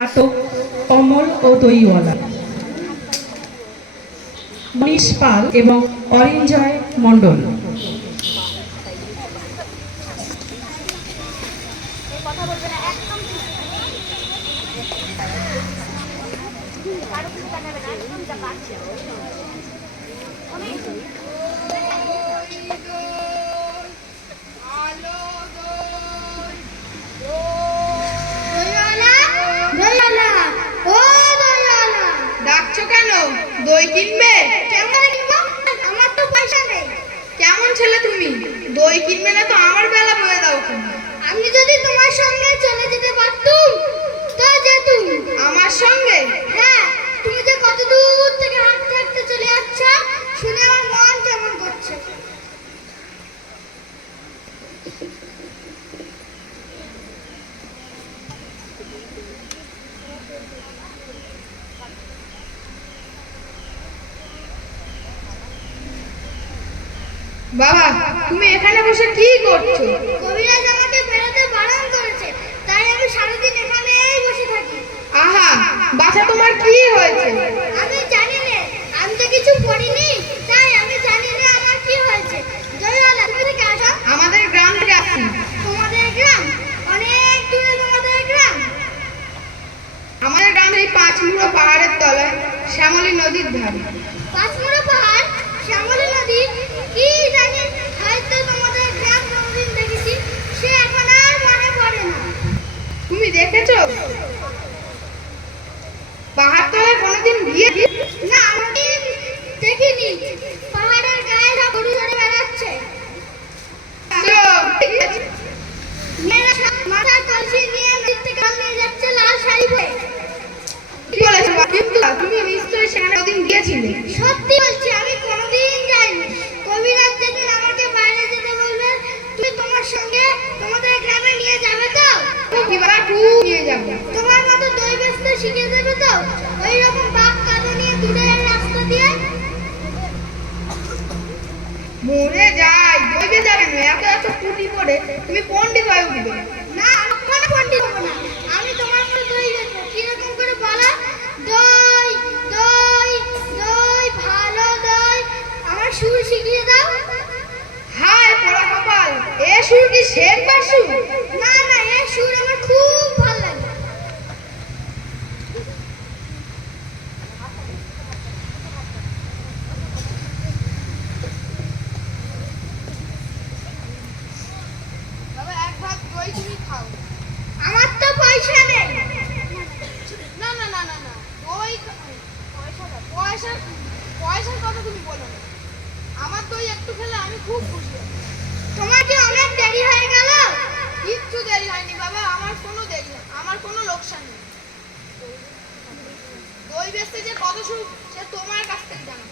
নাটক অমল ও দইওয়ালা। মনীষ পাল এবং অরিঞ্জয় মণ্ডল। দইওয়ালা দই কিনবে? আমার তো পয়সা নেই। কেমন ছেলে তুমি? দই কিনবে না তো আমার বেলা বয়ে দাও তুমি। আমি যদি তোমার সঙ্গে চলে যেতে পারতুম তো যেতুম আমার সঙ্গে? হ্যাঁ তুমি যে কত দূর থেকে হাঁটতে হাঁটতে চলে যাচ্ছ শুনে আমার মন কেমন করছে। বাবা তুমি এখানে বসে কি করছ? কবিরাজ আমাকে বেরোতে বারণ করেছে তাই আমি সারাদিন এখানেই বসে থাকি। আহা বাছা তোমার কি হয়েছে? আমি জানি না আমি তো কিছু পড়িনি তাই আমি জানি না আমার কি হয়েছে। জয়ওয়ালা তুমি থেকে আসো। আমাদের গ্রাম থেকে আসছি। তোমাদের গ্রাম? অনেক দূরে তোমাদের গ্রাম। আমাদের গ্রাম এই পাঁচ মুড়ো পাহাড়ের তলায় শ্যামলী নদীর ধারে। পাঁচমুড়ো পাহাড় শ্যামলী নদী কি জানি হয়তো তোমাদের গ্রাম কোনোদিন দেখেছি সে এখন আর মনে পড়ে না তুমি দেখেছ পাহাড় তলায় কোনোদিন গিয়ে না আমি দেখিনি পাহাড়ের গায়ে সব গরু ধরে বেড়াচ্ছে মেয়েরা সব মাথায় কলসি নিয়ে নদীর থেকে জল নিয়ে যাচ্ছে লাল শাড়ি পরে কি বলেছ বাবা? কিন্তু তুমি নিশ্চয়ই সেখানে ওদিন গিয়েছিলে সত্যি বলছি আমি কোনোদিন যাইনি। কবিরাজ যেদিন আমাকে বাইরে যেতে বলবে তুমি তোমার সঙ্গে তোমাদের গ্রামে নিয়ে যাবে তো? নিয়ে যাব? তোমার মতো দই বেচতে শিখিয়ে দেবে তো? ওই রকম বাঘ কাঁদো নিয়ে দূরের রাস্তা দিয়ে? মরে যাই দইবে যাবে না এত এত পুটি পড়ে তুমি পন্ডিত হয়ে উঠবে। না আমি কোনো পণ্ডিত হব না। আমি তোমার কি সুর না না এই সুর আমার খুব ভালো লাগে। বাবা এক ভাত দই তুমি খাও। আমার তো পয়সা নেই। না না না না না দই পয়সা পয়সা পয়সার কথা তুমি বলো না। আমার দই একটু খেলে আমি খুব খুশি হব। তোমার কি অনেক দেরি হয়ে গেল কিচ্ছু দেরি হয়নি বাবা, আমার কোনো দেরি হয় আমার কোনো লোকসান নেই। দই বেচতে যে কত সুখ, সে তোমার কাছ থেকে জানো।